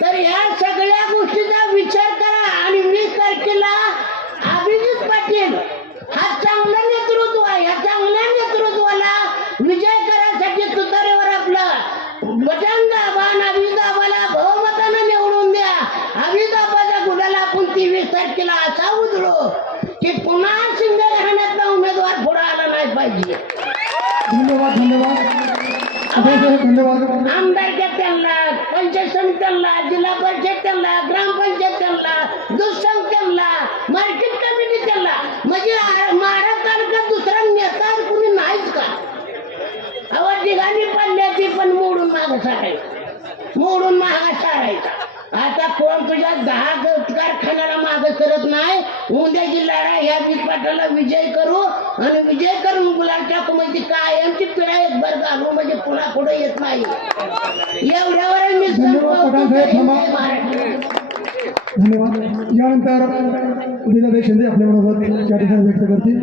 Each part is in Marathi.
तर या सगळ्या गोष्टीचा विचार करा आणि वीस तारखेला अभिजित पाटील हा चांगला नेतृत्व आहे. या चांगल्या नेतृत्वाला विजय करण्यासाठी तुतारेवर आपलं बटन दाबा आणि अभिदाबाला बहुमतानं निवडून द्या. अभिदाबाच्या गुन्ह्याला आपण तेवीस तारखेला असा उधळू की पुन्हा शिंदे घराण्यातला उमेदवार पुढे आला नाही पाहिजे. धन्यवाद धन्यवाद. आमदारच्या त्यांना पंचायत समित्यांना जिल्हा पंचायत त्यांना ग्रामपंचायत त्यांना दुसंघ त्यांना मार्केट कमिटी त्यांना म्हणजे आ- तालुक्यात दुसरा नेता कुणी नाहीच का? अवा ठिकाणी पडल्याची पण मोडून माग सारायचं. मोडून मागा सारायचा. आता कोण तुझ्या दहा कारखान्याला माग करत नाही? उद्या जिल्ह्याला ह्या वीज पाटाला विजय करू आणि विजय करून गुलाल टाकू म्हणजे कायमची म्हणजे पुन्हा पुढे येत नाही. एवढ्यावर मी धन्यवाद, यानंतर विजय शिंदे आपल्याबरोबर या ठिकाणी व्यक्त करतील.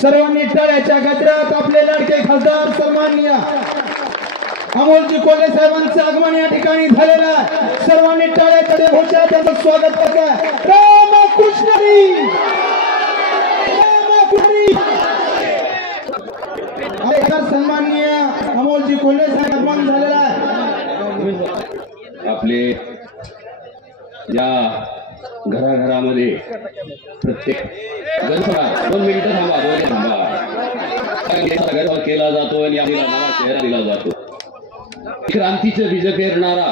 सर्वांनी टाळ्याच्या गजरात आपले लाडके खासदार सन्माननीय अमोलजी कोल्हे साहेबांचं आगमन या ठिकाणी झालेलं आहे. सर्वांनी घोषा त्याचं स्वागत करत रामकृष्ण हरी. रामकृष्ण हरी. आणि आता सन्माननीय अमोलजी कोल्हे साहेब आगमन झालेलं आहे आपले या घराघरामध्ये प्रत्येक जनसभा दोन मिनिटं थांबा दोन थांबा. केला जातो आणि आपल्याला नवा चेहरा दिला जातो. क्रांतीचं बीज पेरणारा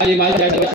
आणि माझ्या